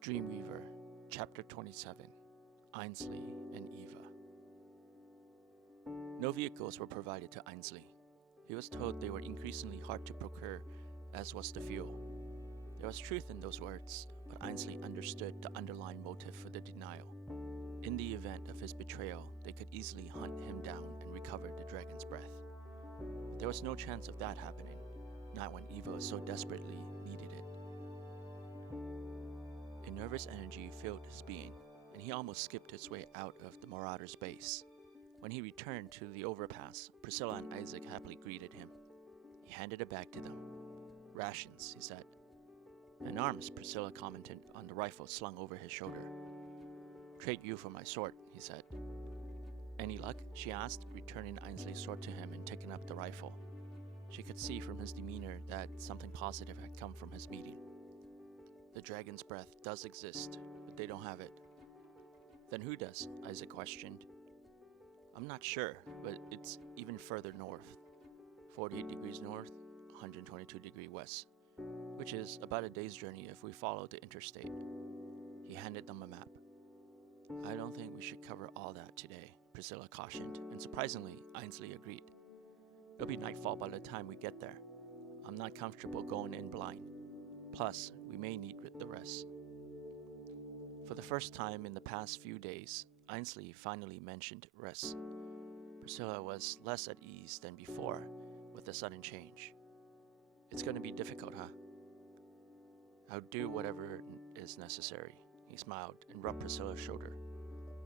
Dreamweaver, Chapter 27, Ainsley and Eva. No vehicles were provided to Ainsley. He was told they were increasingly hard to procure, as was the fuel. There was truth in those words, but Ainsley understood the underlying motive for the denial. In the event of his betrayal, they could easily hunt him down and recover the dragon's breath. But there was no chance of that happening, not when Eva so desperately needed it. A nervous energy filled his being, and he almost skipped his way out of the Marauder's base. When he returned to the overpass, Priscilla and Isaac happily greeted him. He handed a bag to them. "Rations," he said. "And arms," Priscilla commented on the rifle slung over his shoulder. "Trade you for my sword," he said. "Any luck?" she asked, returning Ainsley's sword to him and taking up the rifle. She could see from his demeanor that something positive had come from his meeting. "The dragon's breath does exist, but they don't have it." "Then who does?" Isaac questioned. "I'm not sure, but it's even further north. 48 degrees north, 122 degrees west, which is about a day's journey if we follow the interstate." He handed them a map. "I don't think we should cover all that today," Priscilla cautioned, and surprisingly, Ainsley agreed. "It'll be nightfall by the time we get there. I'm not comfortable going in blind. Plus, we may need the rest." For the first time in the past few days, Ainsley finally mentioned rest. Priscilla was less at ease than before with the sudden change. "It's going to be difficult, huh?" "I'll do whatever is necessary," he smiled and rubbed Priscilla's shoulder.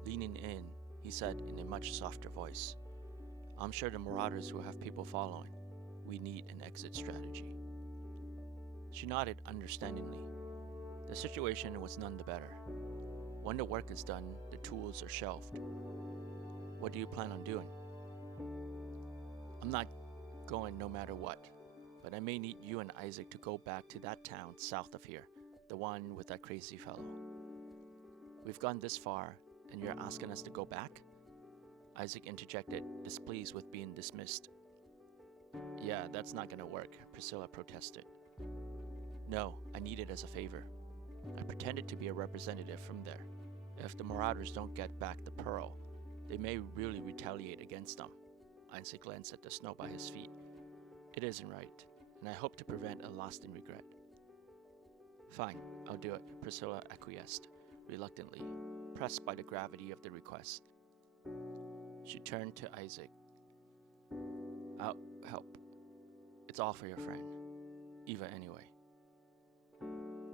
Leaning in, he said in a much softer voice, "I'm sure the Marauders will have people following. We need an exit strategy." She nodded understandingly. The situation was none the better. When the work is done, the tools are shelved. "What do you plan on doing?" "I'm not going no matter what, but I may need you and Isaac to go back to that town south of here, the one with that crazy fellow." "We've gone this far, and you're asking us to go back?" Isaac interjected, displeased with being dismissed. "Yeah, that's not gonna work," Priscilla protested. "No, I need it as a favor. I pretended to be a representative from there. If the Marauders don't get back the pearl, they may really retaliate against them." Ainsley glanced at the snow by his feet. "It isn't right, and I hope to prevent a lasting regret." "Fine, I'll do it," Priscilla acquiesced, reluctantly, pressed by the gravity of the request. She turned to Isaac. "I'll help. It's all for your friend. Eva anyway."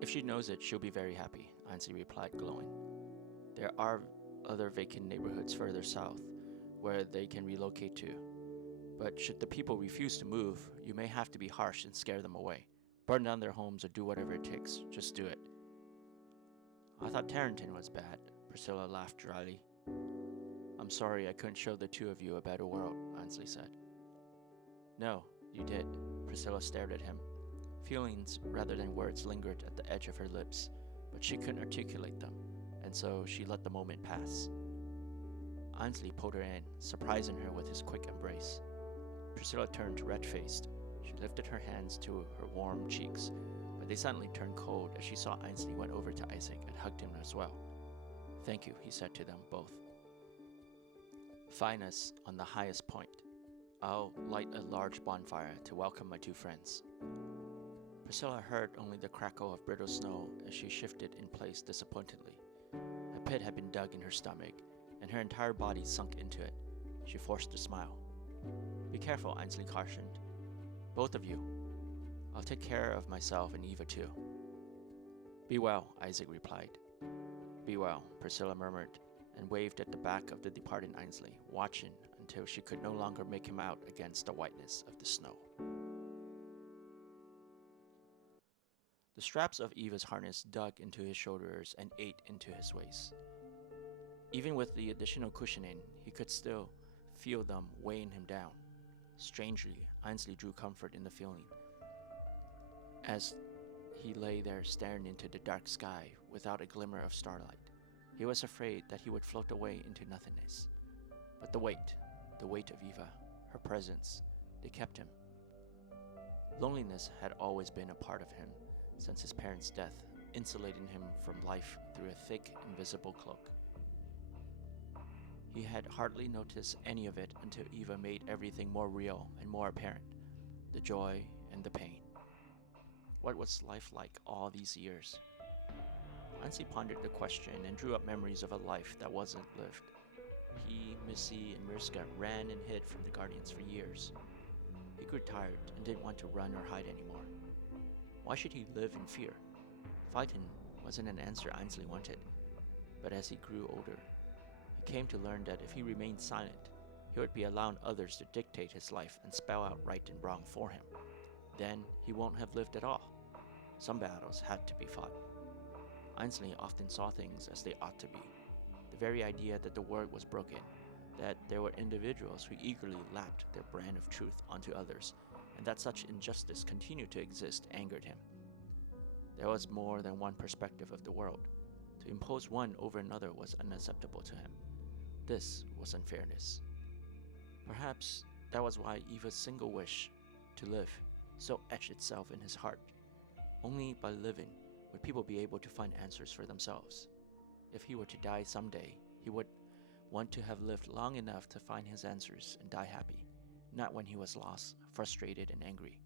"If she knows it, she'll be very happy," Ainsley replied, glowing. "There are other vacant neighborhoods further south where they can relocate to. But should the people refuse to move, you may have to be harsh and scare them away. Burn down their homes or do whatever it takes. Just do it." "I thought Tarrenton was bad," Priscilla laughed dryly. "I'm sorry I couldn't show the two of you a better world," Ainsley said. "No, you did." Priscilla stared at him. Feelings rather than words lingered at the edge of her lips, but she couldn't articulate them, and so she let the moment pass. Ainsley pulled her in, surprising her with his quick embrace. Priscilla turned red-faced. She lifted her hands to her warm cheeks, but they suddenly turned cold as she saw Ainsley went over to Isaac and hugged him as well. "Thank you," he said to them both. "Finest on the highest point. I'll light a large bonfire to welcome my two friends." Priscilla heard only the crackle of brittle snow as she shifted in place disappointedly. A pit had been dug in her stomach, and her entire body sunk into it. She forced a smile. "Be careful," Ainsley cautioned. "Both of you. I'll take care of myself and Eva too." "Be well," Isaac replied. "Be well," Priscilla murmured, and waved at the back of the departing Ainsley, watching until she could no longer make him out against the whiteness of the snow. The straps of Eva's harness dug into his shoulders and ate into his waist. Even with the additional cushioning, he could still feel them weighing him down. Strangely, Ainsley drew comfort in the feeling. As he lay there staring into the dark sky without a glimmer of starlight, he was afraid that he would float away into nothingness. But the weight of Eva, her presence, they kept him. Loneliness had always been a part of him since his parents' death, insulating him from life through a thick, invisible cloak. He had hardly noticed any of it until Eva made everything more real and more apparent, the joy and the pain. What was life like all these years? Ainsley pondered the question and drew up memories of a life that wasn't lived. He, Missy, and Mirska ran and hid from the Guardians for years. He grew tired and didn't want to run or hide anymore. Why should he live in fear? Fighting wasn't an answer Ainsley wanted, but as he grew older, he came to learn that if he remained silent, he would be allowing others to dictate his life and spell out right and wrong for him. Then he won't have lived at all. Some battles had to be fought. Ainsley often saw things as they ought to be. The very idea that the world was broken, that there were individuals who eagerly lapped their brand of truth onto others, and that such injustice continued to exist angered him. There was more than one perspective of the world. To impose one over another was unacceptable to him. This was unfairness. Perhaps that was why Eva's single wish to live so etched itself in his heart. Only by living would people be able to find answers for themselves. If he were to die someday, he would want to have lived long enough to find his answers and die happy, not when he was lost, frustrated, and angry.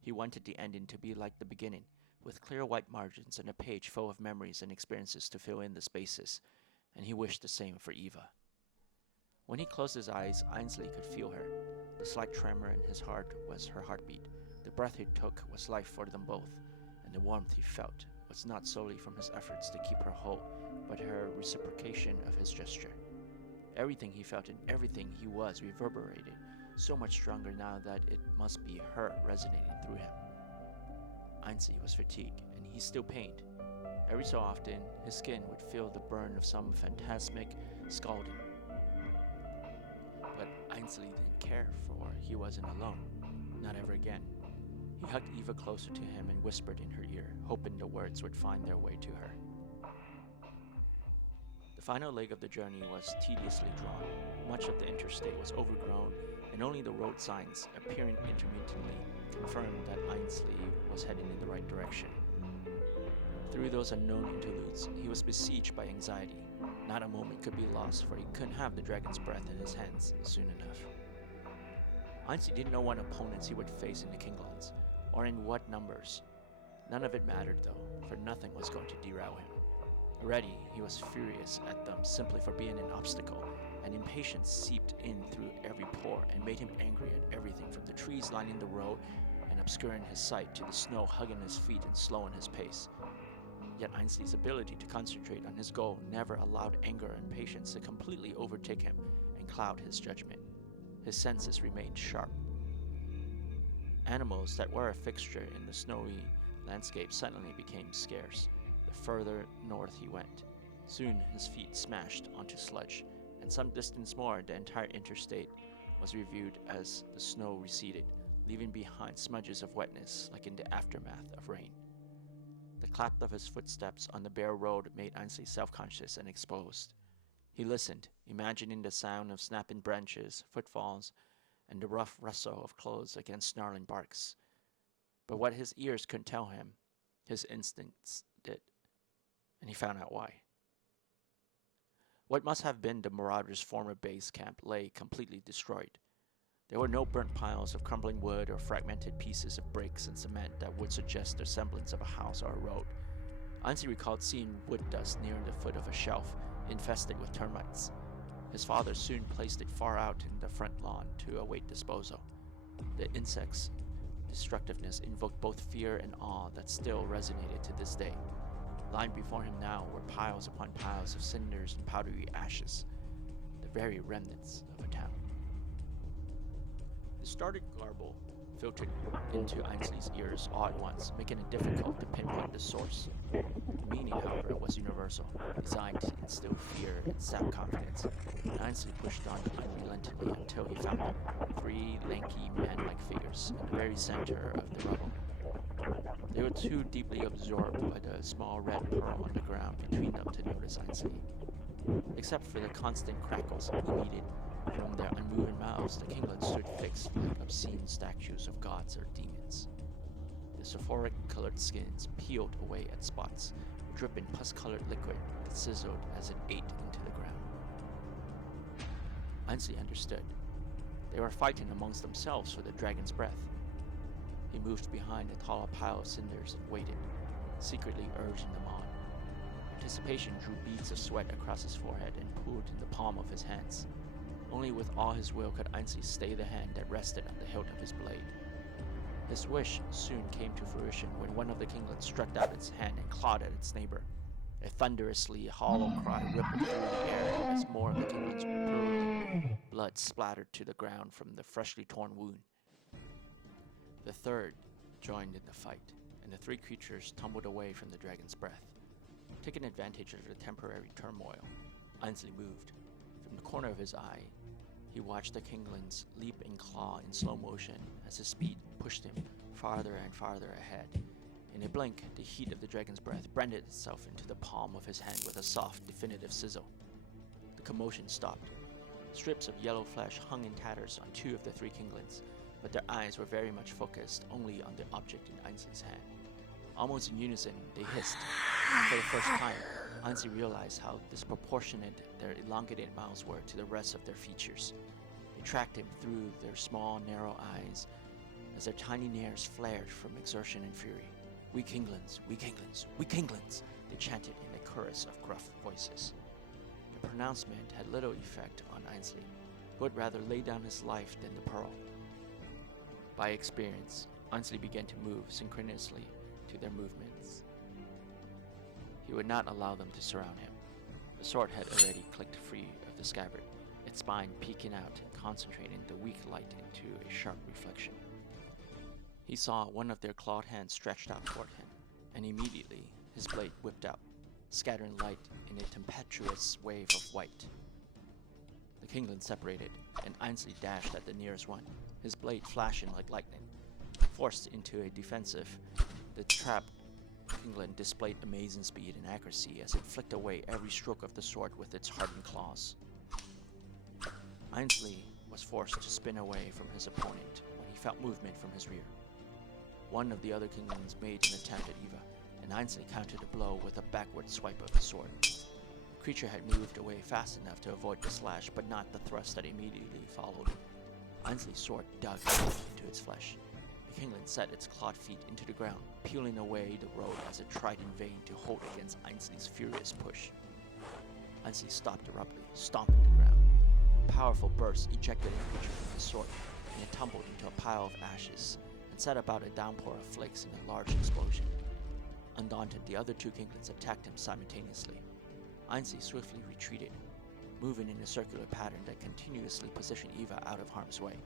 He wanted the ending to be like the beginning, with clear white margins and a page full of memories and experiences to fill in the spaces, and he wished the same for Eva. When he closed his eyes, Ainsley could feel her. The slight tremor in his heart was her heartbeat. The breath he took was life for them both, and the warmth he felt was not solely from his efforts to keep her whole, but her reciprocation of his gesture. Everything he felt and everything he was reverberated, so much stronger now that it must be her resonating through him. Ainsley was fatigued, and he still pained. Every so often, his skin would feel the burn of some phantasmic scalding. But Ainsley didn't care, for he wasn't alone. Not ever again. He hugged Eva closer to him and whispered in her ear, hoping the words would find their way to her. The final leg of the journey was tediously drawn. Much of the interstate was overgrown, and only the road signs, appearing intermittently, confirmed that Ainsley was heading in the right direction. Through those unknown interludes, he was besieged by anxiety. Not a moment could be lost, for he couldn't have the dragon's breath in his hands soon enough. Ainsley didn't know what opponents he would face in the Kinglands, or in what numbers. None of it mattered though, for nothing was going to derail him. Already, he was furious at them simply for being an obstacle, and impatience seeped in through every pore and made him angry at everything from the trees lining the road and obscuring his sight to the snow hugging his feet and slowing his pace. Yet Ainsley's ability to concentrate on his goal never allowed anger and impatience to completely overtake him and cloud his judgment. His senses remained sharp. Animals that were a fixture in the snowy landscape suddenly became scarce the further north he went. Soon his feet smashed onto sludge, and some distance more the entire interstate was reviewed as the snow receded, leaving behind smudges of wetness like in the aftermath of rain. The clap of his footsteps on the bare road made Ainsley self-conscious and exposed. He listened, imagining the sound of snapping branches, footfalls, and the rough rustle of clothes against snarling barks. But what his ears couldn't tell him, his instincts did, and he found out why. What must have been the Marauders' former base camp lay completely destroyed. There were no burnt piles of crumbling wood or fragmented pieces of bricks and cement that would suggest the semblance of a house or a road. Ainsley recalled seeing wood dust near the foot of a shelf, infested with termites. His father soon placed it far out in the front lawn to await disposal. The insect's destructiveness invoked both fear and awe that still resonated to this day. Lying before him now were piles upon piles of cinders and powdery ashes, the very remnants of a town. The started garble filtered into Ainsley's ears all at once, making it difficult to pinpoint the source. The meaning, however, was universal, designed to instill fear and sap confidence. Ainsley pushed on unrelentingly until he found them, three lanky, man-like figures in the very center of the rubble. They were too deeply absorbed by the small red pearl on the ground between them to notice Ainsley. Except for the constant crackles emitted from their unmoving mouths, the kinglets stood fixed like obscene statues of gods or demons. The sulfuric-colored skins peeled away at spots, dripping pus-colored liquid that sizzled as it ate into the ground. Ainsley understood. They were fighting amongst themselves for the dragon's breath. He moved behind a taller pile of cinders and waited, secretly urging them on. Anticipation drew beads of sweat across his forehead and pooled in the palm of his hands. Only with all his will could Ainsley stay the hand that rested on the hilt of his blade. His wish soon came to fruition when one of the kinglets stretched out its hand and clawed at its neighbor. A thunderously hollow cry rippled through the air as more of the kinglets hurled. Blood splattered to the ground from the freshly torn wound. The third joined in the fight, and the three creatures tumbled away from the dragon's breath. Taking advantage of the temporary turmoil, Ainsley moved. From the corner of his eye, he watched the kinglets leap and claw in slow motion as his speed pushed him farther and farther ahead. In a blink, the heat of the dragon's breath branded itself into the palm of his hand with a soft, definitive sizzle. The commotion stopped. Strips of yellow flesh hung in tatters on two of the three kinglets, but their eyes were very much focused only on the object in Ainsley's hand. Almost in unison, they hissed. For the first time, Ainsley realized how disproportionate their elongated mouths were to the rest of their features. They tracked him through their small, narrow eyes as their tiny nares flared from exertion and fury. "We kinglets, we kinglets, we kinglets," they chanted in a chorus of gruff voices. The pronouncement had little effect on Ainsley, who would rather lay down his life than the pearl. By experience, Ainsley began to move synchronously to their movements. He would not allow them to surround him. The sword had already clicked free of the scabbard, its spine peeking out, concentrating the weak light into a sharp reflection. He saw one of their clawed hands stretched out toward him, and immediately his blade whipped out, scattering light in a tempestuous wave of white. The kinglets separated, and Ainsley dashed at the nearest one, his blade flashing like lightning. Forced into a defensive, the trapped kinglet displayed amazing speed and accuracy as it flicked away every stroke of the sword with its hardened claws. Ainsley was forced to spin away from his opponent when he felt movement from his rear. One of the other kinglets made an attempt at Eva, and Ainsley countered the blow with a backward swipe of his sword. The creature had moved away fast enough to avoid the slash, but not the thrust that immediately followed. Ainsley's sword dug into its flesh. The kinglet set its clawed feet into the ground, peeling away the road as it tried in vain to hold against Ainsley's furious push. Ainsley stopped abruptly, stomping the ground. A powerful burst ejected the creature from his sword, and it tumbled into a pile of ashes and set about a downpour of flakes in a large explosion. Undaunted, the other two kinglets attacked him simultaneously. Ainsley swiftly retreated, moving in a circular pattern that continuously positioned Eva out of harm's way.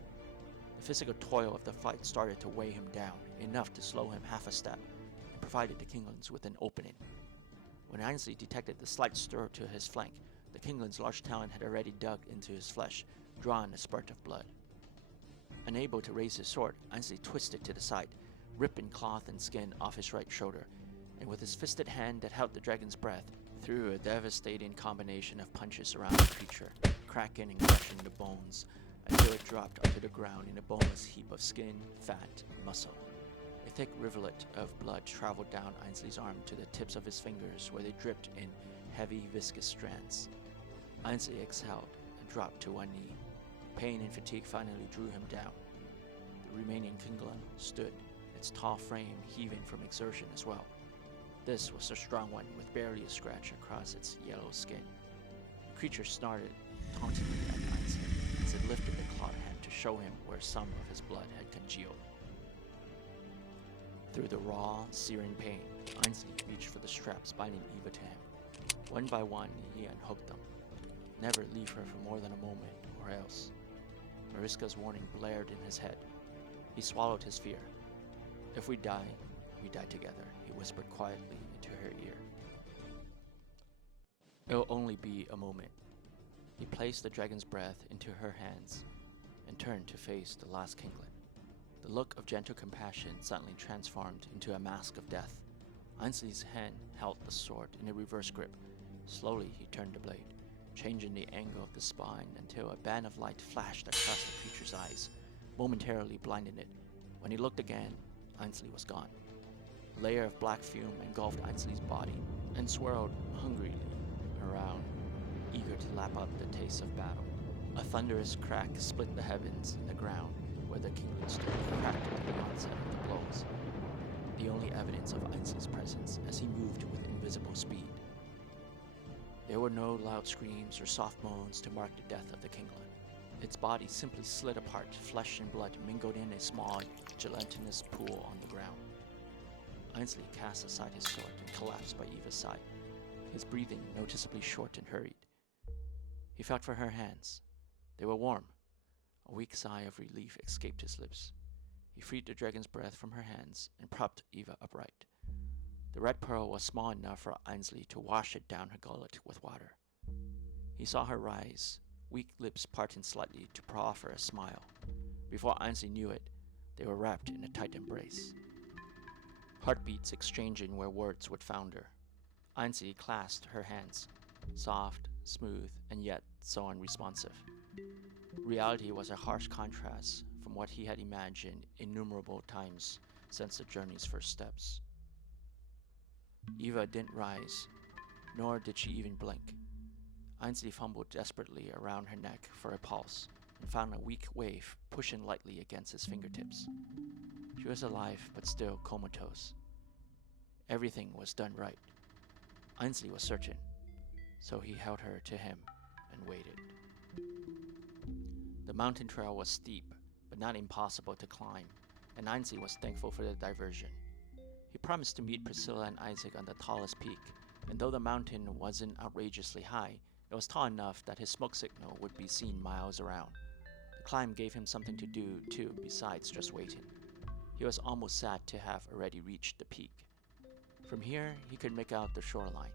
The physical toil of the fight started to weigh him down, enough to slow him half a step, and provided the kinglets with an opening. When Ainsley detected the slight stir to his flank, the kinglet's large talon had already dug into his flesh, drawn a spurt of blood. Unable to raise his sword, Ainsley twisted to the side, ripping cloth and skin off his right shoulder, and with his fisted hand that held the dragon's breath, threw a devastating combination of punches around the creature, cracking and crushing the bones, until it dropped onto the ground in a boneless heap of skin, fat, and muscle. A thick rivulet of blood traveled down Ainsley's arm to the tips of his fingers, where they dripped in heavy, viscous strands. Ainsley exhaled and dropped to one knee. Pain and fatigue finally drew him down. The remaining kinglet stood, its tall frame heaving from exertion as well. This was a strong one, with barely a scratch across its yellow skin. The creature snorted tauntingly at Ainsley as it lifted the clawed hand to show him where some of his blood had congealed. Through the raw, searing pain, Ainsley reached for the straps binding Eva to him. One by one, he unhooked them. Never leave her for more than a moment, or else. Mariska's warning blared in his head. He swallowed his fear. "If we die together," he whispered quietly into her ear. "It'll only be a moment." He placed the dragon's breath into her hands and turned to face the last kinglet. The look of gentle compassion suddenly transformed into a mask of death. Ainsley's hand held the sword in a reverse grip. Slowly he turned the blade, changing the angle of the spine until a band of light flashed across the creature's eyes, momentarily blinding it. When he looked again, Ainsley was gone. A layer of black fume engulfed Ainsley's body and swirled hungrily around, eager to lap up the taste of battle. A thunderous crack split the heavens and the ground where the kinglet stood, cracked at the onset of the blows, the only evidence of Ainsley's presence as he moved with invisible speed. There were no loud screams or soft moans to mark the death of the kinglet. Its body simply slid apart, flesh and blood mingled in a small, gelatinous pool on the ground. Ainsley cast aside his sword and collapsed by Eva's side, his breathing noticeably short and hurried. He felt for her hands. They were warm. A weak sigh of relief escaped his lips. He freed the dragon's breath from her hands and propped Eva upright. The red pearl was small enough for Ainsley to wash it down her gullet with water. He saw her rise, weak lips parting slightly to proffer a smile. Before Ainsley knew it, they were wrapped in a tight embrace, heartbeats exchanging where words would founder. Ainsley clasped her hands, soft, smooth, and yet so unresponsive. Reality was a harsh contrast from what he had imagined innumerable times since the journey's first steps. Eva didn't rise, nor did she even blink. Ainsley fumbled desperately around her neck for a pulse and found a weak wave pushing lightly against his fingertips. She was alive, but still comatose. Everything was done right. Ainsley was certain, so he held her to him and waited. The mountain trail was steep, but not impossible to climb, and Ainsley was thankful for the diversion. He promised to meet Priscilla and Isaac on the tallest peak, and though the mountain wasn't outrageously high, it was tall enough that his smoke signal would be seen miles around. The climb gave him something to do, too, besides just waiting. He was almost sad to have already reached the peak. From here, he could make out the shoreline.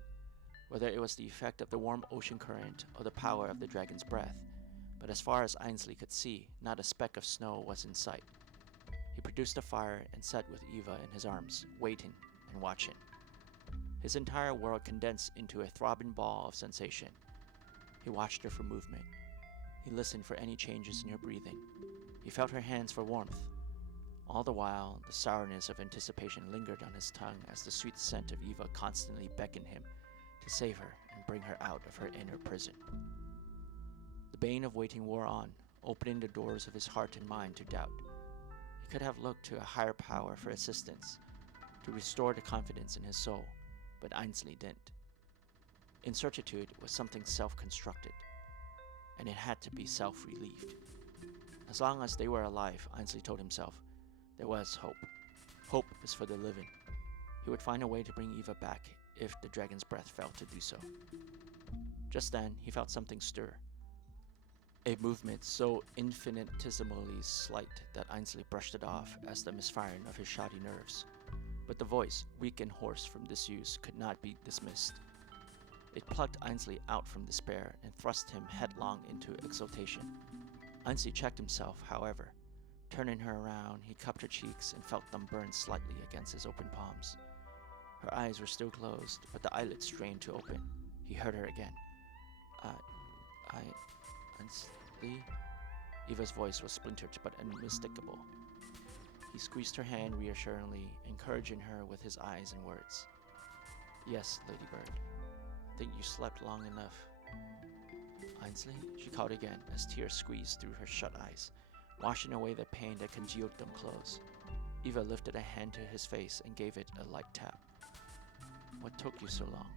Whether it was the effect of the warm ocean current or the power of the dragon's breath, but as far as Ainsley could see, not a speck of snow was in sight. He produced a fire and sat with Eva in his arms, waiting and watching. His entire world condensed into a throbbing ball of sensation. He watched her for movement. He listened for any changes in her breathing. He felt her hands for warmth. All the while, the sourness of anticipation lingered on his tongue as the sweet scent of Eva constantly beckoned him to save her and bring her out of her inner prison. The bane of waiting wore on, opening the doors of his heart and mind to doubt. He could have looked to a higher power for assistance, to restore the confidence in his soul, but Ainsley didn't. Incertitude was something self-constructed, and it had to be self-relieved. As long as they were alive, Ainsley told himself, there was hope. Hope is for the living. He would find a way to bring Eva back if the dragon's breath failed to do so. Just then, he felt something stir. A movement so infinitesimally slight that Ainsley brushed it off as the misfiring of his shoddy nerves. But the voice, weak and hoarse from disuse, could not be dismissed. It plucked Ainsley out from despair and thrust him headlong into exultation. Ainsley checked himself, however. Turning her around, he cupped her cheeks and felt them burn slightly against his open palms. Her eyes were still closed, but the eyelids strained to open. He heard her again. Ainsley? Eva's voice was splintered but unmistakable. He squeezed her hand reassuringly, encouraging her with his eyes and words. Yes, Ladybird. I think you slept long enough. Ainsley? She called again as tears squeezed through her shut eyes, washing away the pain that congealed them close. Eva lifted a hand to his face and gave it a light tap. What took you so long?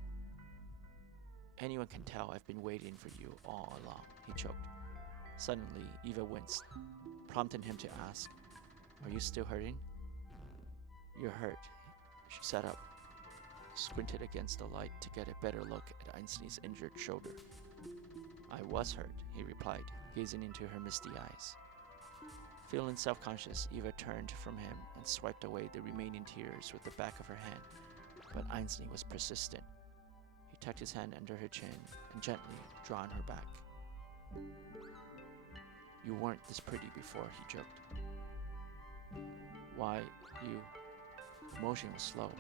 Anyone can tell I've been waiting for you all along, he choked. Suddenly, Eva winced, prompting him to ask, Are you still hurting? You're hurt. She sat up, squinted against the light to get a better look at Ainsley's injured shoulder. I was hurt, he replied, gazing into her misty eyes. Feeling self-conscious, Eva turned from him and swiped away the remaining tears with the back of her hand, but Ainsley was persistent. He tucked his hand under her chin and gently drawn her back. You weren't this pretty before, he joked. Why, you... The motion was slow,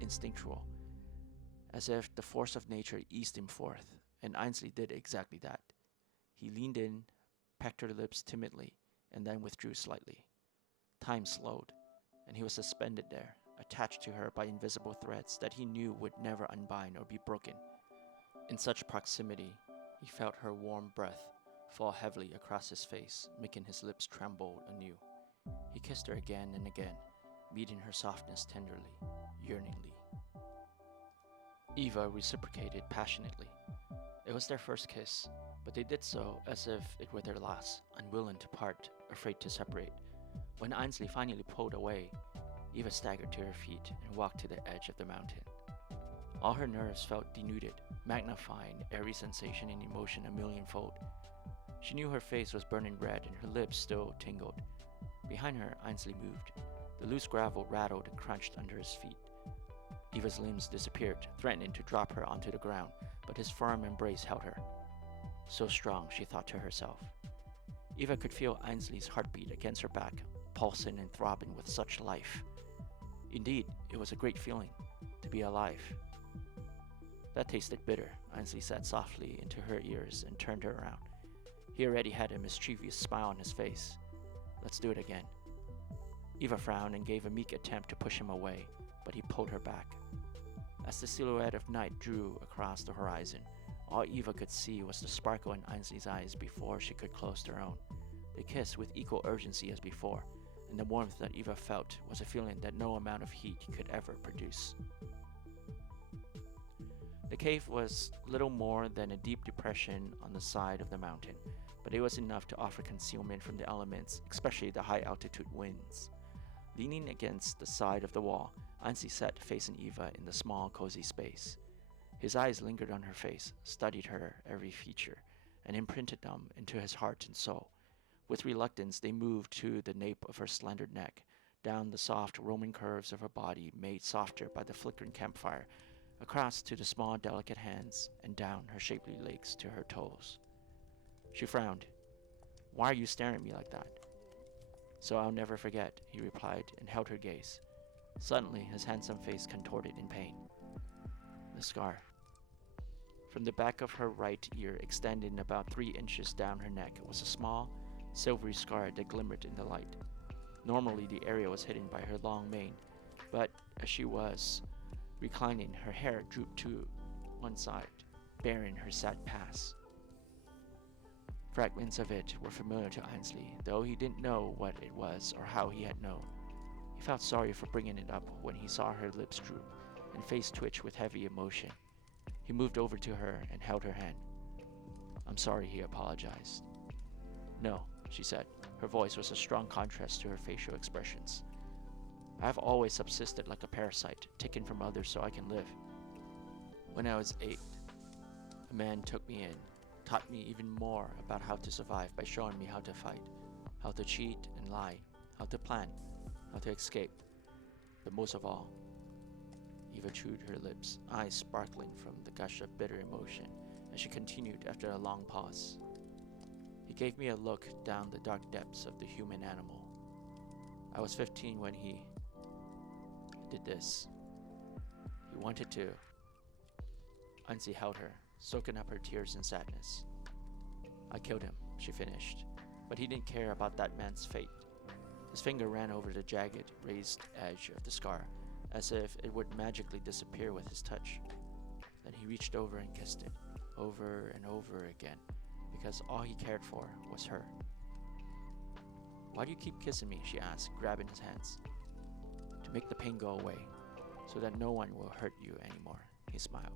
instinctual, as if the force of nature eased him forth, and Ainsley did exactly that. He leaned in, pecked her lips timidly, and then withdrew slightly. Time slowed, and he was suspended there, attached to her by invisible threads that he knew would never unbind or be broken. In such proximity, he felt her warm breath fall heavily across his face, making his lips tremble anew. He kissed her again and again, meeting her softness tenderly, yearningly. Eva reciprocated passionately. It was their first kiss, but they did so as if it were their last, unwilling to part, afraid to separate. When Ainsley finally pulled away, Eva staggered to her feet and walked to the edge of the mountain. All her nerves felt denuded, magnifying every sensation and emotion a millionfold. She knew her face was burning red and her lips still tingled. Behind her, Ainsley moved. The loose gravel rattled and crunched under his feet. Eva's limbs disappeared, threatening to drop her onto the ground, but his firm embrace held her. So strong, she thought to herself. Eva could feel Ainsley's heartbeat against her back, pulsing and throbbing with such life. Indeed, it was a great feeling, to be alive. That tasted bitter, Ainsley said softly into her ears and turned her around. He already had a mischievous smile on his face. Let's do it again. Eva frowned and gave a meek attempt to push him away, but he pulled her back. As the silhouette of night drew across the horizon, all Eva could see was the sparkle in Ainsley's eyes before she could close her own. They kissed with equal urgency as before, and the warmth that Eva felt was a feeling that no amount of heat could ever produce. The cave was little more than a deep depression on the side of the mountain, but it was enough to offer concealment from the elements, especially the high-altitude winds. Leaning against the side of the wall, Ainsley sat facing Eva in the small, cozy space. His eyes lingered on her face, studied her every feature, and imprinted them into his heart and soul. With reluctance, they moved to the nape of her slender neck, down the soft Roman curves of her body made softer by the flickering campfire, across to the small, delicate hands, and down her shapely legs to her toes. She frowned. Why are you staring at me like that? So I'll never forget, he replied, and held her gaze. Suddenly, his handsome face contorted in pain. The scar. From the back of her right ear, extending about 3 inches down her neck, was a small, silvery scar that glimmered in the light. Normally, the area was hidden by her long mane, but as she was reclining, her hair drooped to one side, bearing her sad past. Fragments of it were familiar to Ainsley, though he didn't know what it was or how he had known. He felt sorry for bringing it up when he saw her lips droop and face twitch with heavy emotion. He moved over to her and held her hand. I'm sorry, he apologized. No, she said. Her voice was a strong contrast to her facial expressions. I have always subsisted like a parasite, taken from others so I can live. When I was 8, a man took me in, taught me even more about how to survive by showing me how to fight, how to cheat and lie, how to plan, how to escape. But most of all, Eva chewed her lips, eyes sparkling from the gush of bitter emotion, and she continued after a long pause. He gave me a look down the dark depths of the human animal. I was 15 when he did this. He wanted to. Ainsley held her, soaking up her tears and sadness. I killed him, she finished, but he didn't care about that man's fate. His finger ran over the jagged, raised edge of the scar, as if it would magically disappear with his touch. Then he reached over and kissed it, over and over again, because all he cared for was her. Why do you keep kissing me? She asked, grabbing his hands. To make the pain go away, so that no one will hurt you anymore, he smiled.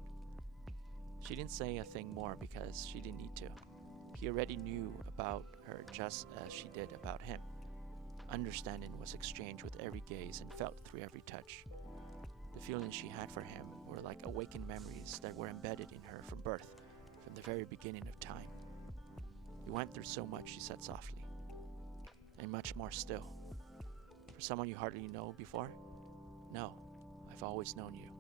She didn't say a thing more because she didn't need to. He already knew about her just as she did about him. Understanding was exchanged with every gaze and felt through every touch. The feelings she had for him were like awakened memories that were embedded in her from birth, from the very beginning of time. You went through so much, she said softly, and much more still. For someone you hardly know before? No, I've always known you.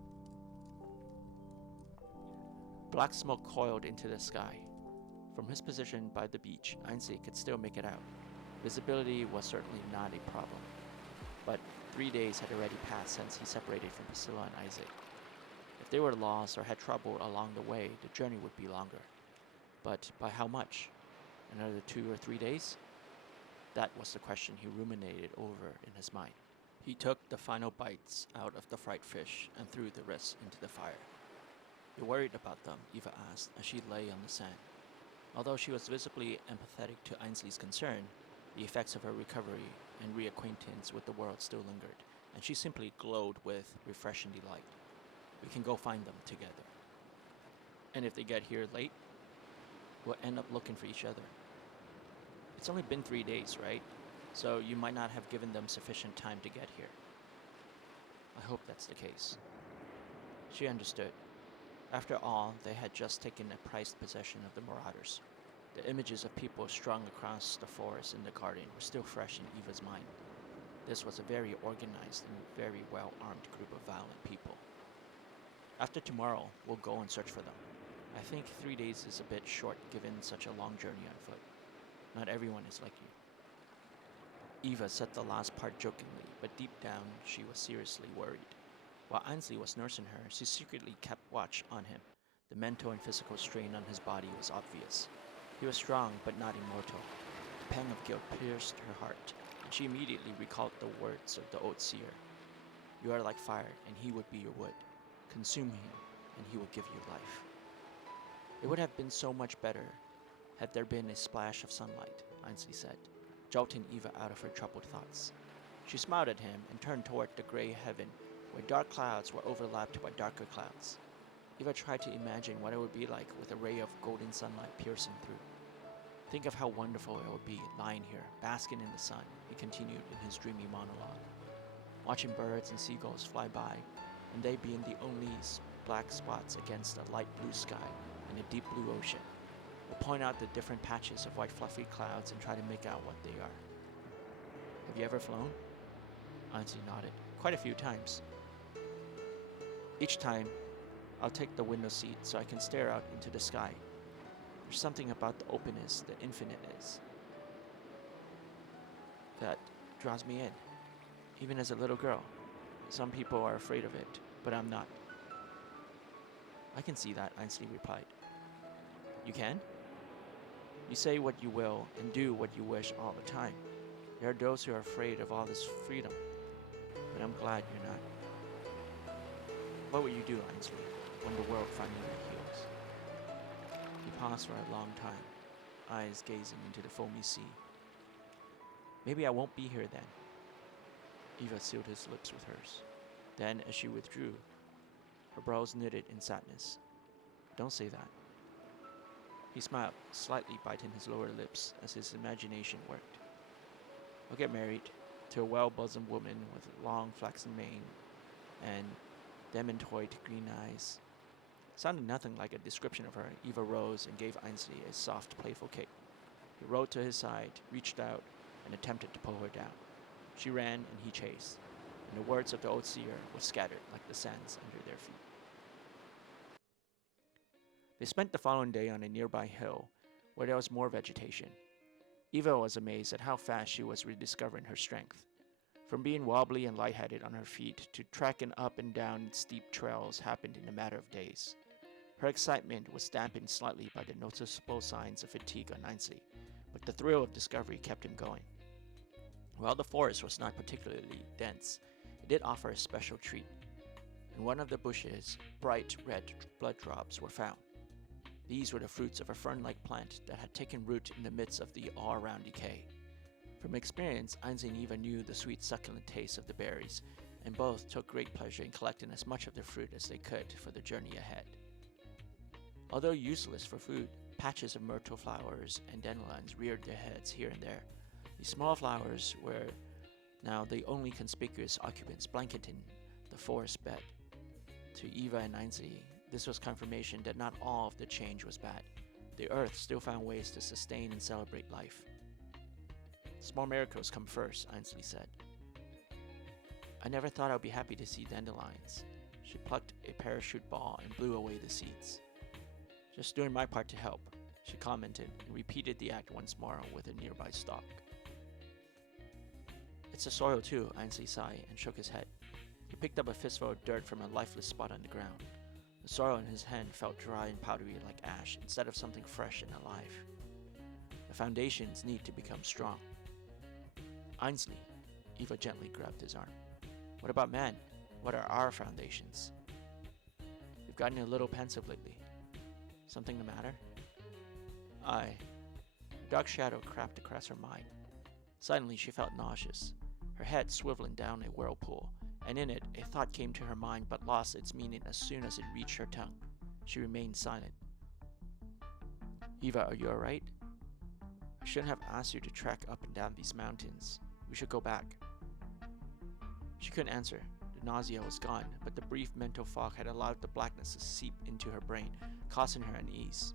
Black smoke coiled into the sky. From his position by the beach, Ainsley could still make it out. Visibility was certainly not a problem. But 3 days had already passed since he separated from Priscilla and Isaac. If they were lost or had trouble along the way, the journey would be longer. But by how much? Another 2 or 3 days? That was the question he ruminated over in his mind. He took the final bites out of the fried fish and threw the rest into the fire. "You worried about them?" Eva asked as she lay on the sand. Although she was visibly empathetic to Ainsley's concern, the effects of her recovery and reacquaintance with the world still lingered, and she simply glowed with refreshing delight. "We can go find them together. And if they get here late, we'll end up looking for each other. It's only been 3 days, right? So you might not have given them sufficient time to get here." "I hope that's the case." She understood. After all, they had just taken a prized possession of the marauders. The images of people strung across the forest and the garden were still fresh in Eva's mind. This was a very organized and very well-armed group of violent people. "After tomorrow, we'll go and search for them. I think 3 days is a bit short given such a long journey on foot. Not everyone is like you." Eva said the last part jokingly, but deep down she was seriously worried. While Ainsley was nursing her, she secretly kept watch on him. The mental and physical strain on his body was obvious. He was strong but not immortal. The pang of guilt pierced her heart, and she immediately recalled the words of the old seer. "You are like fire, and he would be your wood. Consume him, and he will give you life." It would have been so much better had there been a splash of sunlight, Ainsley said, jolting Eva out of her troubled thoughts. She smiled at him and turned toward the gray heaven, where dark clouds were overlapped by darker clouds. Eva tried to imagine what it would be like with a ray of golden sunlight piercing through. "Think of how wonderful it would be lying here, basking in the sun," he continued in his dreamy monologue. "Watching birds and seagulls fly by, and they being the only black spots against a light blue sky and a deep blue ocean. We'll point out the different patches of white fluffy clouds and try to make out what they are." "Have you ever flown?" Ainsley nodded. "Quite a few times. Each time, I'll take the window seat so I can stare out into the sky. There's something about the openness, the infiniteness, that draws me in, even as a little girl. Some people are afraid of it, but I'm not." "I can see that," Ainsley replied. "You can? You say what you will and do what you wish all the time. There are those who are afraid of all this freedom, but I'm glad you're not. What would you do, Ainsley, when the world finally heals?" He paused for a long time, eyes gazing into the foamy sea. "Maybe I won't be here then." Eva sealed his lips with hers. Then, as she withdrew, her brows knitted in sadness. "Don't say that." He smiled, slightly biting his lower lips as his imagination worked. "I'll get married to a well-bosomed woman with long flaxen mane and dementoid green eyes." Sounding nothing like a description of her, Eva rose and gave Ainsley a soft, playful kick. He rode to his side, reached out, and attempted to pull her down. She ran and he chased, and the words of the old seer were scattered like the sands under their feet. They spent the following day on a nearby hill, where there was more vegetation. Eva was amazed at how fast she was rediscovering her strength. From being wobbly and lightheaded on her feet to trekking up and down steep trails happened in a matter of days. Her excitement was dampened slightly by the noticeable signs of fatigue on Ainsley, but the thrill of discovery kept him going. While the forest was not particularly dense, it did offer a special treat. In one of the bushes, bright red blood drops were found. These were the fruits of a fern-like plant that had taken root in the midst of the all-around decay. From experience, Ainsley and Eva knew the sweet, succulent taste of the berries, and both took great pleasure in collecting as much of the fruit as they could for the journey ahead. Although useless for food, patches of myrtle flowers and dandelions reared their heads here and there. These small flowers were now the only conspicuous occupants blanketing the forest bed. To Eva and Ainsley, this was confirmation that not all of the change was bad. The earth still found ways to sustain and celebrate life. "Small miracles come first," Ainsley said. "I never thought I'd be happy to see dandelions." She plucked a parachute ball and blew away the seeds. "Just doing my part to help," she commented, and repeated the act once more with a nearby stalk. "It's the soil too," Ainsley sighed and shook his head. He picked up a fistful of dirt from a lifeless spot on the ground. The soil in his hand felt dry and powdery like ash instead of something fresh and alive. "The foundations need to become strong." "Ainsley," Eva gently grabbed his arm. What about man? What are our foundations? You've gotten a little pensive lately. Something the matter? Aye. A dark shadow crept across her mind. Suddenly she felt nauseous, her head swiveling down a whirlpool, and in it a thought came to her mind but lost its meaning as soon as it reached her tongue. She remained silent. Eva, are you alright? I shouldn't have asked you to trek up and down these mountains. We should go back. She couldn't answer. The nausea was gone, but the brief mental fog had allowed the blackness to seep into her brain, causing her unease.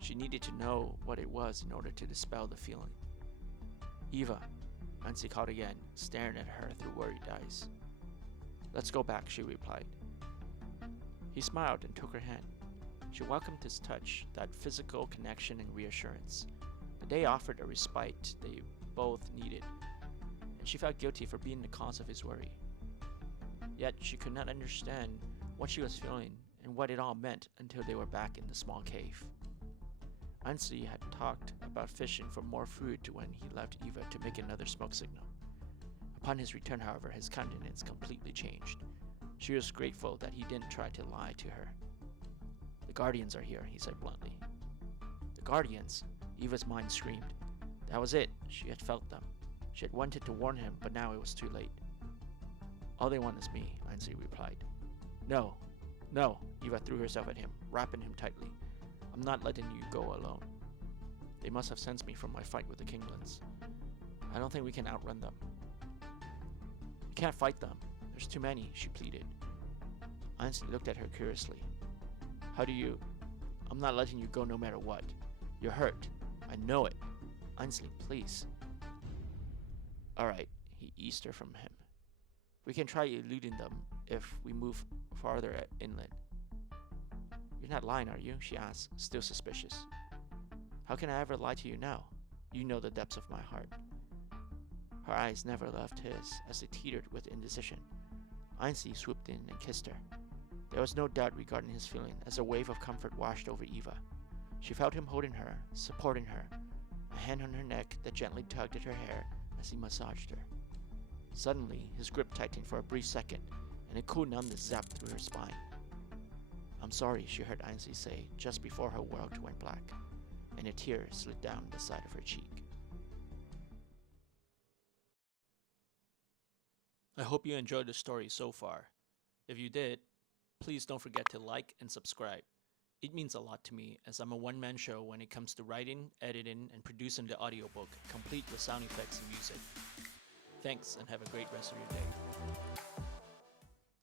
She needed to know what it was in order to dispel the feeling. Eva, Ainsley called again, staring at her through worried eyes. Let's go back, she replied. He smiled and took her hand. She welcomed his touch, that physical connection and reassurance. The day offered a respite they both needed, and she felt guilty for being the cause of his worry. Yet she could not understand what she was feeling and what it all meant until they were back in the small cave. Ainsley had talked about fishing for more food when he left Eva to make another smoke signal. Upon his return, however, his countenance completely changed. She was grateful that he didn't try to lie to her. The Guardians are here, he said bluntly. The Guardians? Eva's mind screamed. That was it. She had felt them. She had wanted to warn him, but now it was too late. All they want is me, Ainsley replied. No, no, Eva threw herself at him, wrapping him tightly. I'm not letting you go alone. They must have sensed me from my fight with the Kinglands. I don't think we can outrun them. We can't fight them. There's too many, she pleaded. Ainsley looked at her curiously. How do you... I'm not letting you go no matter what. You're hurt. I know it. Ainsley, please. Alright, he eased her from him. We can try eluding them if we move farther inland. You're not lying, are you? She asked, still suspicious. How can I ever lie to you now? You know the depths of my heart. Her eyes never left his as they teetered with indecision. Ainsley swooped in and kissed her. There was no doubt regarding his feeling as a wave of comfort washed over Eva. She felt him holding her, supporting her, a hand on her neck that gently tugged at her hair as he massaged her. Suddenly, his grip tightened for a brief second, and a cool numbness zapped through her spine. I'm sorry, she heard Ainsley say just before her world went black, and a tear slid down the side of her cheek. I hope you enjoyed the story so far. If you did, please don't forget to like and subscribe. It means a lot to me as I'm a one-man show when it comes to writing, editing, and producing the audiobook, complete with sound effects and music. Thanks and have a great rest of your day.